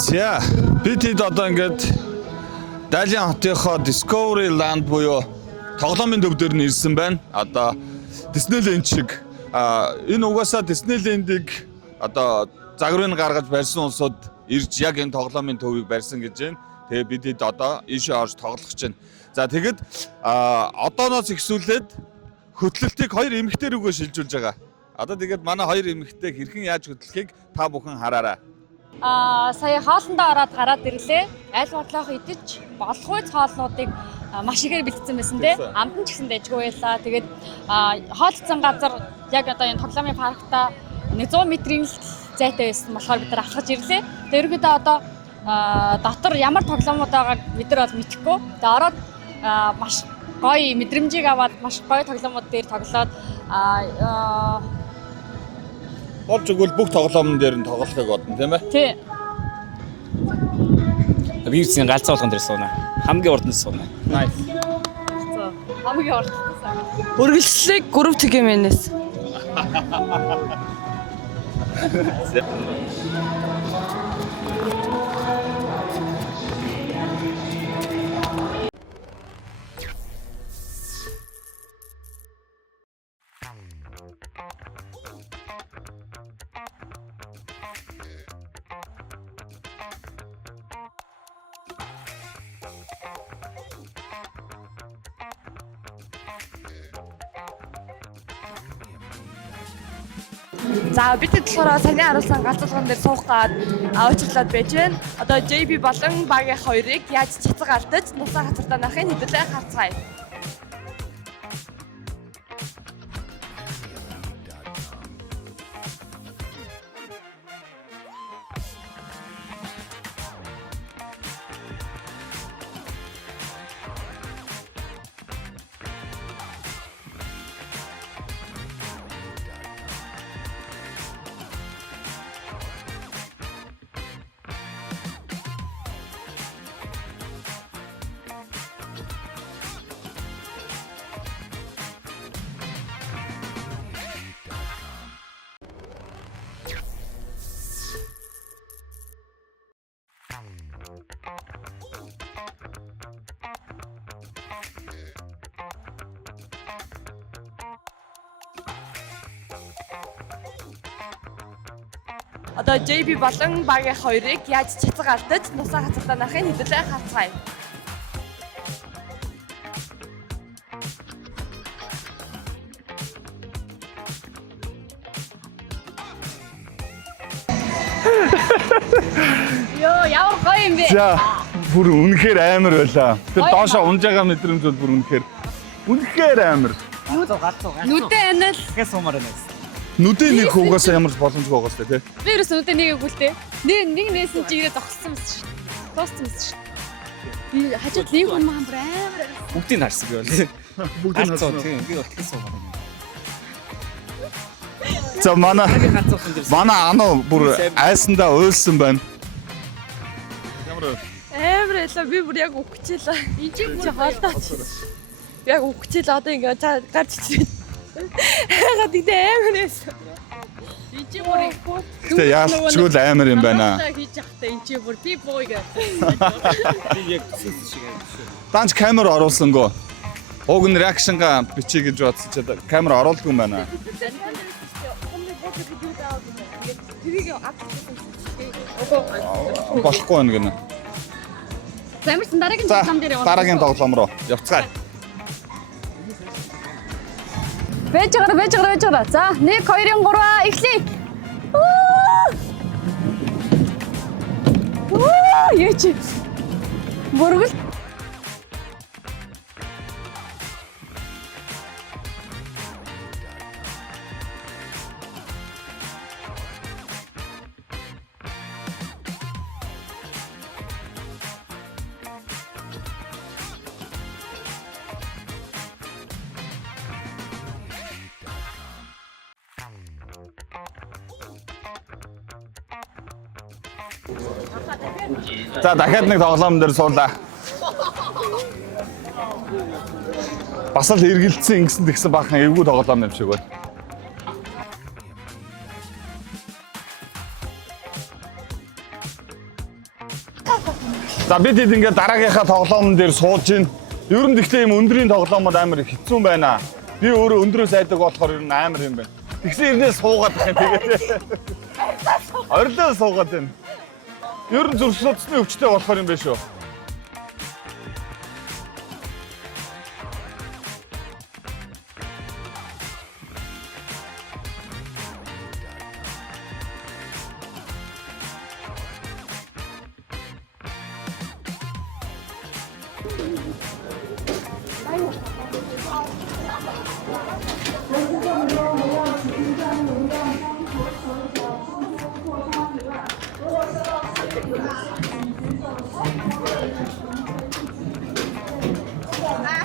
За бид хэд одоо ингээд Далин хотынхоо Discovery Land буюу тоглоомын төв дээр нь ирсэн байна. Одоо Disneyland шиг энэ угаасаа Disneyland-ыг одоо загварыг гаргаж барьсан улсууд ирж яг энэ тоглоомын төвийг барьсан гэж байна. Тэгээ бид хэд одоо ийшээ орж тоглох гэж байна. За тэгэд одооноос ихсүүлээд хөтлөлтийг хоёр эмэгтэй рүүгээ шилжүүлж байгаа. Одоо тэгээд манай хоёр эмэгтэй хэрхэн яаж хөтлөхийг та бүхэн хараарай. Сая хаалтандаа ороод гараад ирлээ. Аль бодлого идэж болохгүй хоолнуудыг маш ихээр бэлдсэн байсан те. Амтан ч гэсэн дэжгүй байлаа. Тэгээд хоолцсон газар яг одоо энэ тоглоомын паркта 100 метрийн зайтай байсан болохоор бид нар алхаж ирлээ. Тэгээд ерөөдөө одоо дотор ямар тоглоомууд байгааг бид нар бол мэдэхгүй. Тэгээд ороод маш гоё мэдрэмжийг аваад маш гоё тоглоомууд дээр тоглоод Болж игэл бүх тоглоомн дээр нь тоглохыг бодно тийм ээ? Тий. Вирусийн галзуу болгон дээр сууна. Хамгийн урд нь сууна. Nice. Хамгийн урд. Үргэлжлэлийг 3 тгмнээс. За бид болохоор саяны харуулсан галзуулган дээр суух гад уучлаад байж байна. Одоо JB болон багийн хоёрыг яаж цэцэг алдаж нусаа хацартаа нарахыг хэдүүлээ харцгаая. Одоо JB болон багийн хоёрыг яаж цэцэг алдаж нусаа хацартаа нарахыг хэдүүлээ харцгаая. Йоо, ямар гоё юм бэ? За бүр үнэхээр амар байлаа. Тэр доошоо унж байгаа мэдрэмж бол бүр үнэхээр амар. Галзуу. Нүдэн анал. Гэс уумаар байна. Нүдэн нэг хуугаасаа ямар боломжгүй байгаа сте тий. Би ерөөс нүдэн нэг өгүүлтэй. Нэг нээсэн чи ирээ зогссон мэт шүү. Дууссан мэт шүү. Би хажууд нэг хүн маань бүр амар. Бүгдийг харсан би бол. Бүгд нь Галзуу тийм би бол гэс уумаар байна. За Галзуухан дээр манай ануу бүр айсандаа уйлсан байна. Ямар Амар байлаа би бүр яг өгчээлээ. Энд чи хоолтооч. Яг өгчээлээ одоо ингээд гарч ирсэн. Хагаад идэ амар байсан. Энд чи бүр Гэтэ яалчгүй л амар юм байна. хийж явахдаа энд чи бүр би боо гээ. би яг сүс шиг юм шүү. Данч камер оруулсангүй. Уг нь реакшнга бичиж гэж бодсон чи камер оруулдгүй юм байна. Болохгүй байна гэнэ. Замирсан дараагийн тоглоом дээр яваад. Дараагийн тоглоом руу явцгаая. Байж байгаа. За 1 2 3 эхлэе. Яач. Бүргэл. За дахиад нэг тоглоом дээр суулаа. Бас л эргэлцсэн ингэсэн тэгсэн баахан эвгүй тоглоом юм шиг байна. За бид хэд ингээд дараагийнхаа тоглоомн дээр сууж гин. Ер нь гэхдээ юм өндрийн тоглоомод амар хэцүү байна. Би өөрөө өндрөөс айдаг болохоор ер нь амар юм байна. Тэгсэн ирнээ суугаад байна тэгээд. Орилоо суугаад байна. Ер нь зүрх судасны өвчтэй болохоор юм байна шүү.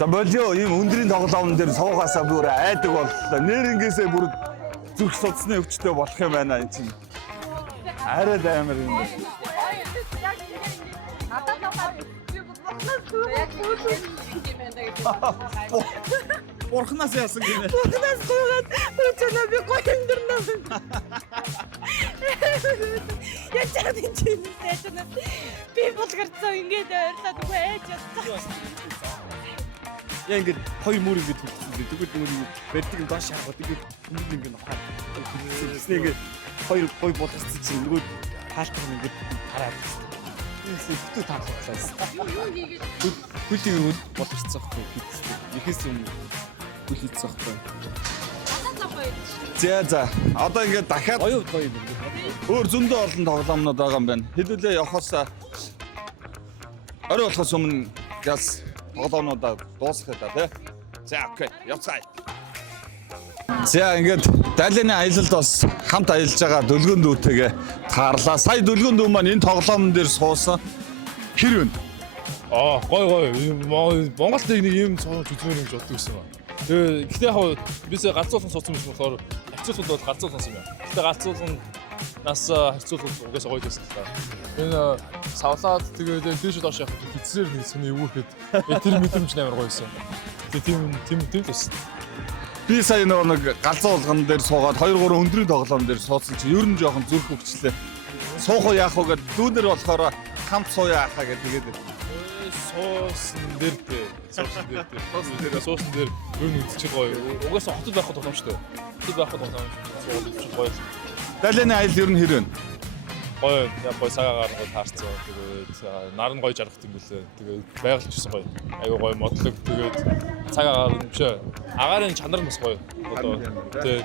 За болио ийм өндрийн тоглоомн дээр суугаасаа бүр айдаг боллоо. Нэрнгээсээ бүр зүрх судасны өвчтэй болох юм байна энэ чинь. Арай амар юм байна. Бурхнаас яасан гинэ. Бурхнаас гоогаад өчнөө би гоёндорно. Я чадсан чинь тэжнэ. Би булгарцаа ингээд ойрлаад үгүй ээж ядсан. Яа ингээд хоёр мөр ингээд төлсөн. Тэгвэл нөгөө бэлдэг доош хараад тэгээд хүмүүс ингээд нохоо. Тэсний ингээд хоёр булгарцсан чинь нөгөө хаалтар ингээд хараад. Бүтэн таалагдсан. Юу хийгээд хөлийг булгарцсан байхгүй. Ихээс юм хөл хийцсэн байхгүй. За одоо ингээд дахиад Гоё юм. өөр зөндөө олон тоглоомнууд байгаа юм байна. Хэдүүлээ явахаас орой болохоос өмнө газ тоглоомнуудаа дуусгах гэдэг тий. За окей, явцгаая. За ингээд Далины аялалд бас хамт аялж байгаа Дөлгөн дүүтэйгээ таарлаа. Сая Дөлгөн дүү маань энэ тоглоомн дээр суусан. Хэр вэ? Гой. Монголд нэг юм цоо жүзмөр гэж боддог байсан ба. Тэгээ гэхдээ яг бисээ галзуулсан суудсан юм болохоор хацуулт бол галзуулсан юм байна. Гэхдээ галзуулсан нас хацуулт угаасаа гоё байсан л та. Энэ савлаад тэгээд дээш доош явах хэцээр нэг сони өвөрхэд тэр мэдрэмж амар гоё байсан. Тэгээ тийм байсан. Би сая нэг галзуу болгон дээр суугаад 2-3 өндрийн тоглоом дээр суудсан чи ер нь жоохон зүрх хөвчлээ. Суух уу яах вэ гэдэг дүүнэр болохоор хамт сууя ахаа гэдэг тэгээд Суусан дээр ер нь үзчих гоё. Угаасаа хотод байх тоглоом шүү дээ. Хотод байх тоглоом шүү. Гоё. Далины аялал ер нь хэр вэ? Гоё. Яг гоё цагаагаар гоё таарцсан. Тэгээд нар нь гоё жаргах юм билээ. Тэгээд байгаль ч гэсэн гоё. Айгуу гоё модлог. Тэгээд цагаагаар нь биш. Агаарын чанар бас гоё. Одоо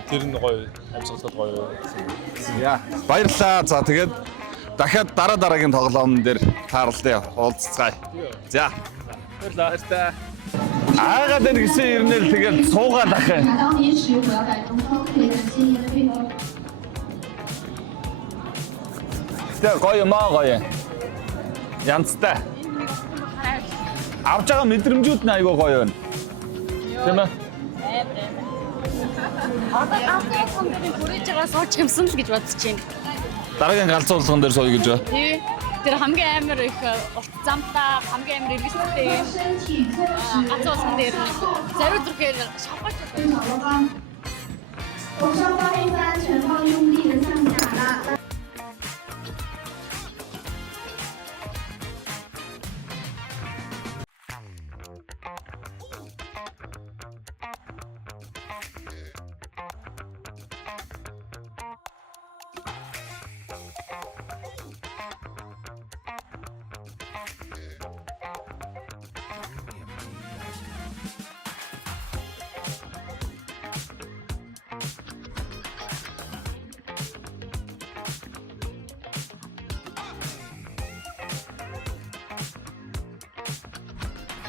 тэр нь гоё. Амсгалаад гоё. Яа. Баярлалаа. За тэгээд дахиад дараагийн тоглоомн дээр таарлаа. Уулзцгаая. За. Баярлалаа. Аагаад энэ гэсэн ирнэл тэгээд суугаад ах юм. 拿到您时，不要改动操作可以感谢您的配合。 Тэ гоё маа гоё. Янцтай. Авч байгаа мэдрэмжүүд нь айгүй гоё байна. Тийм ээ. Одоо гавхын хондорын хүрээж байгаа сууч юмсан л гэж бодож байна. Дараагийн галзуулган дээр сууя гэж байна. Тий. Тэр хамгийн амар их урт замтаа хамгийн амар эргэлттэй юм. 身体确实 гацуулсан дээр зариу зүрхээр шавхаж 非常的弯。我双方一番全方用力的向下拉。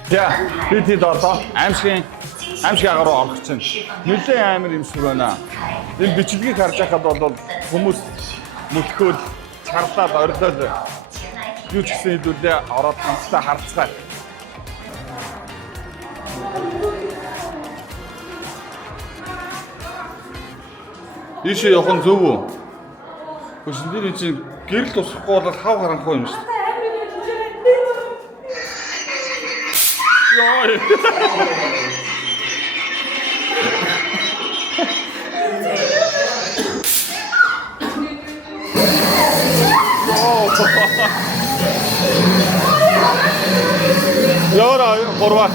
За бид хэд одоо аимшиг агаруу орох чинь нэлээд амар юм шиг байна. Энэ бичлэгийг харж байхад бол хүмүүс мөлхөөл чарлаад орилол юу ч гэсэн хэдүүлээ ороод хамтдаа харцгаая. Ийшээ явах нь зөв үү? Хүчин дээр чинь гэрэл усахгүй бол хав харанхуй юм шүү дээ. Яа. 3.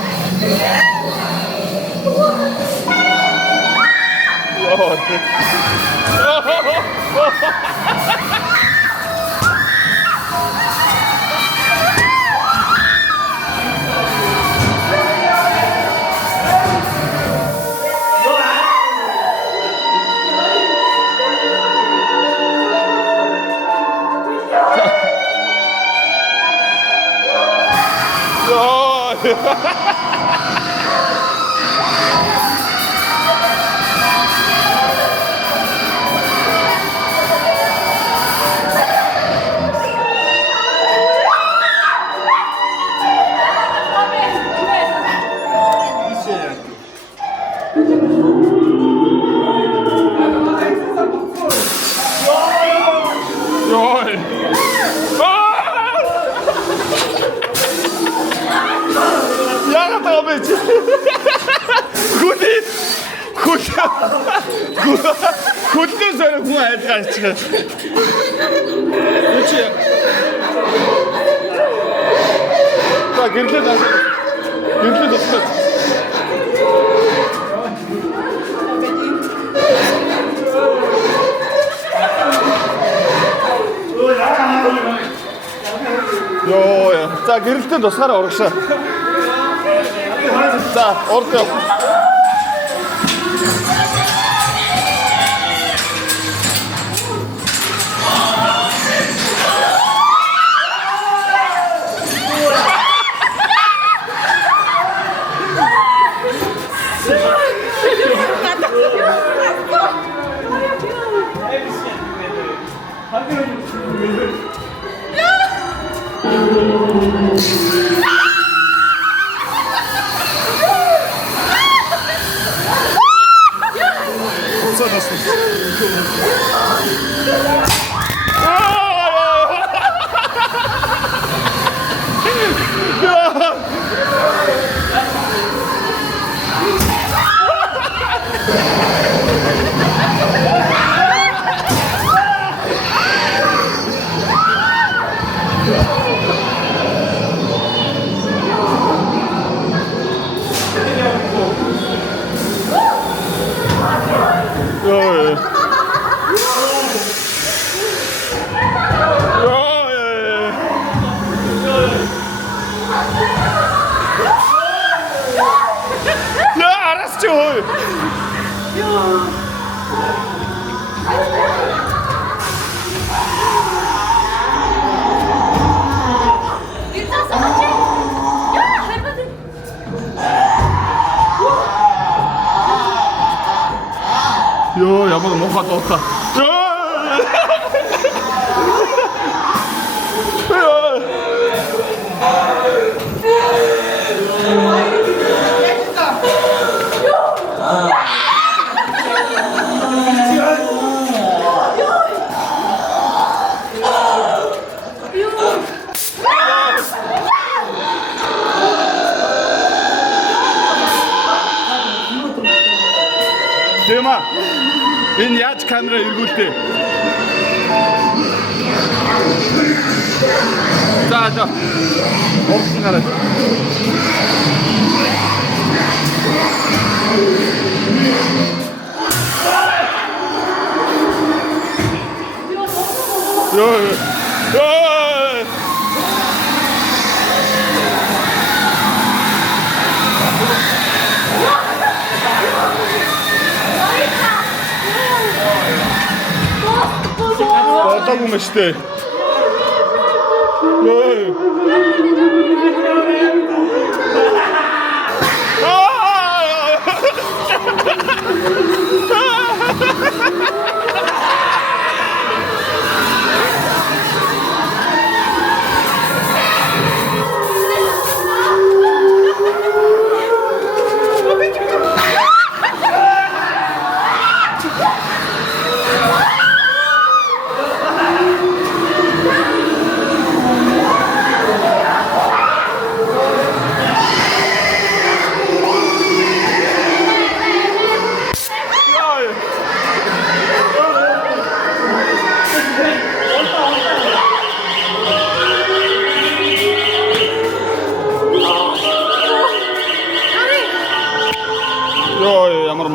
Яагаад байгаа бэ чи? Хүлэн сорог хүн айлгаач. Чи та гэрлээ дасгал. Йоо, за гэрэлтэй тусгаараа урагшаа. За, урд. Йоо, ямар муухай дуудлаа. Тэма. Энэ яаж камера эргүүлдэ? За. Орсон гараа. Йоо. Болоогүй юм штэ.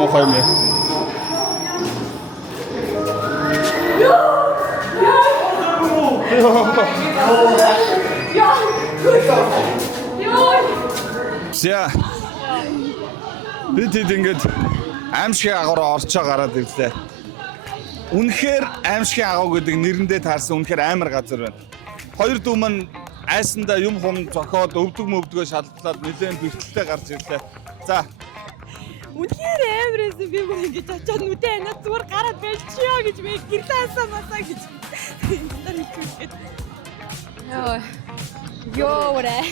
муухай юм. За. Бид ингэж аимшигын агаараа орчоо гараад ирлээ. Үнэхээр аимшигын агуу гэдэг нэрэндээ таарсан үнэхээр амар газар байна. Хоёр дүү маань айсандаа юм хум зохиод өвдөгөө шалтлаад нэлээд бэрхтэлтэй гарч ирлээ. За. Үнэхээр амар байсан би бүр ингэж очиод нүдэ анаад зүгээр гараад болчихё гэж би гэрлээсаа масаа гэж. Йоо өрөө.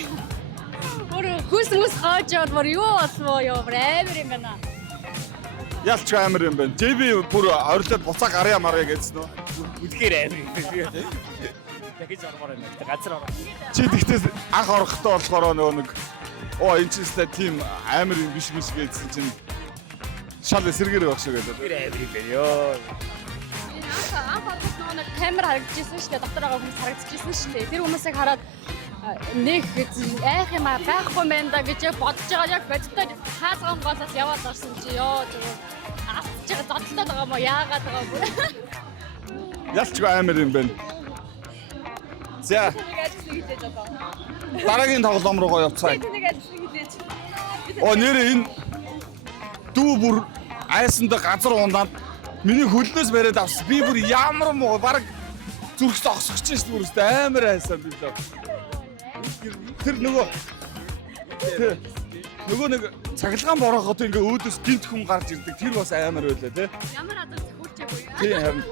Хүс хаажаад бүр юу болов ёо амар юм байна. Ялч амар юм байна. ЖБ бүр орилоод буцаа гарья марья гэсэн нөө. Үнэхээр амар юм. Дахиж ормоор байна. Газар ороо. Чи тэгтээ анх орохдоо болохоор нөгөө нэг энэ ч тест тим амар юм биш гэсэн чинь шал эсэргээр байх шиг байлаа. Тэр амар юм байна ёо. Анх нөгөө нэг камер харагдчихсан шүү дээ. Дотор байгаа хүмүүс харагдчихсан шүү дээ. Тэр хүмүүсийг хараад нэг айх юм байхгүй мэн да гэж бодож байгаа яг бодтой хаалган голоос яваад орсон чи ёо зүгээр авч байгаа зодтолтой байгаа мó яагаад байгаа бүр Ялчгүй амар юм байна. За. Дараагийн тоглоом руугаа явцгаая. Нэрээ энэ дүү бүр айсанда газар ундаад миний хөлнөөс бариад авсан. Би бүр ямар муу баг зүрх зогсож шээ бүр өстэй амар айсан би л. Тэр нөгөө нэг цахилгаан бороход ингээ өөдөөс гинт хүм гарч ирдэг. Тэр бас амар байлаа тий. ямар азар зөвхөрчээгүй юу? Тийм харин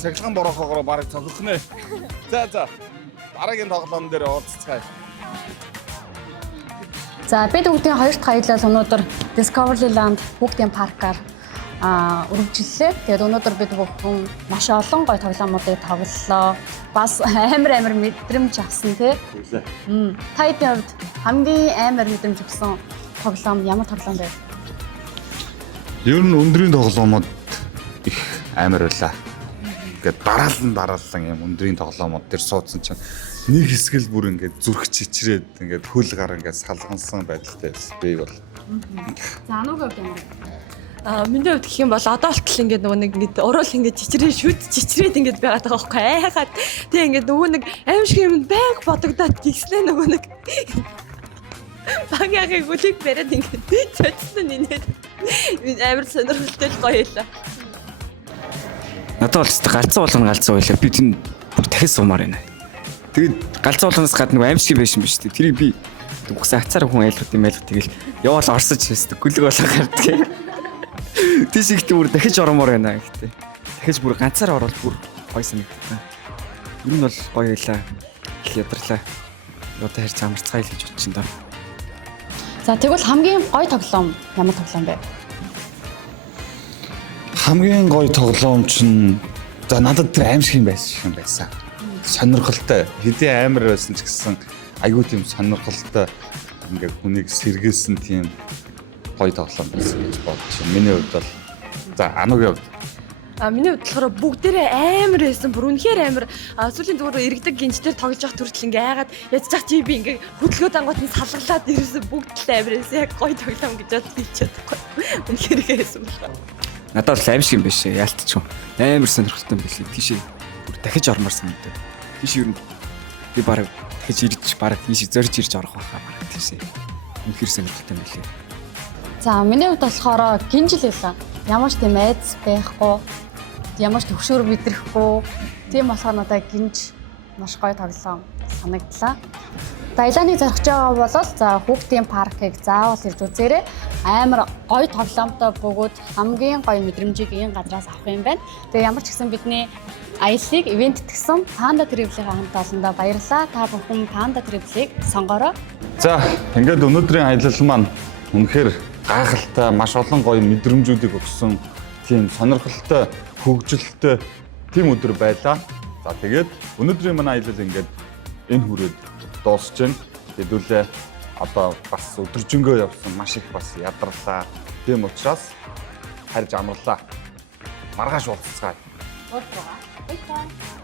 цахилгаан борохоогоор бараг цогох нэ. За дараагийн тоглоом дээр уулзцгаая. За бид бүгдийн хоёрт хаялал өнөөдөр Discovery Land хүүхдийн паркаар үргэлжлэлээ. Тэгээд өнөөдөр бид бүхэн маш олон гоё тоглоомуудыг тоглолоо. Бас амар мэдрэмж авсан тий. Та хэдийн хувьд хамгийн амар мэдрэмж авсан тоглоом ямар тоглоом бэ? Ер нь өндрийн тоглоомод их амар байлаа. Ингээд дараалан юм өндрийн тоглоомод тэр суудсан чинь нэг хэсгэл бүр ингээд зүрх чичрээд ингээд хөл гар ингээд салгансан байдалтай байсан. Би бол. За ануугийн хувьд ямар? Миний хувьд гэх юм бол одоо болтол ингээд нөгөө нэг ингээд уруул ингээд чичрээд ингээд байгаад байгаа байхгүй айхаад тэг ингээд нөгөө нэг аимшиг юм байг бодогдоод гиснээ нөгөө нэг багягийн гүлийг бариад ингээд цоцсон нинээд амар сонирхолтой гоё байлаа. Надад бол галзуу байлаа. Би тэнд бүр дахиж суумаар байна. Тэгээд галзуу болгоноос гадна нөгөө аимшиг байсан биз дээ. Тэрийг би угсаа хацаар хүн айлгууд тэгэл яваал орсож хэвчээ гүлэг болоо гарддаг. Тийш ихтэй бүр дахиж ормоор байна гэхдээ. Дахиж бүр ганцаар орвол бүр гоё санагдсан. Ер нь бол гоё байлаа. Их ядарлаа. Одоо харьц амарцгаая л гэж бодчихсон доо. За тэгвэл хамгийн гоё тоглоом ямар тоглоом бэ? Хамгийн гоё тоглоом чинь за надад тэр аимшиг юм байсан. Сонирхолтой. Хэдий амар байсан ч гэсэн айгүй тийм сонирхолтой ингээд хүнийг сэргээсэн тийм гоё тоглоом байсан гэж бодчих. Миний хувьд бол за ануугийн хувьд Миний хувьд болохоор бүгдээрээ амар байсан. Бүр үнэхээр амар сүүлийн зүгээр иргэдэг гинжтэр тоглож явах төрөл ингээ яагаад яаж чах чи би ингээ хөдөлгөөд ангууд нь салгалаад ирсэн бүгд л амар байсан. Яг гоё тоглоом гэж бодож хэлчихэхгүй. Үнэхээр байсан байна. Надад бол аимшиг юм биш яалтч юм. Амар сонирхолтой байлээ. Тийшээ бүр дахиж ормоор санагдав. Тийш ер нь би бараг дахиж ирж бараг тийш зорж ирж орох байхаа бараг тийшээ. Үнэхээр сонирхолтой байлээ. За миний хувьд болохоор гинжил байлаа. Ямар ч тийм айц байхгүй, ямар ч төгшөөр мэдрэхгүй. Тийм болохоор надад гинж маш гоё тоглоом санагдлаа. Дайланыг зорих байгаа бол за хүүхдийн паркыг заавал ирж үзээрэй. Амар гоё тоглоомтой бөгөөд хамгийн гоё мэдрэмжийг энэ газраас авах юм байна. Тэгээ ямар ч гэсэн бидний аяллыг ивент гэсэн Panda Travel-ийн хамт олондоо баярлалаа. Та бүхэн Panda Travel-ийг сонгоорой. за ингээд өнөөдрийн аялал маань үнэхээр гайхалтай маш олон гоё мэдрэмжүүдийг өгсөн тийм сонирхолтой хөгжилтэй тийм өдөр байлаа. За тэгээд өнөөдрийн манай аялал ингээд энэ хүрээд дуусч байна. Хэдүүлээ одоо бас өдөржингөө явсан маш их бас ядарлаа. Тийм учраас харж амарлаа. Маргааш уулзцгаая. Баярлалаа.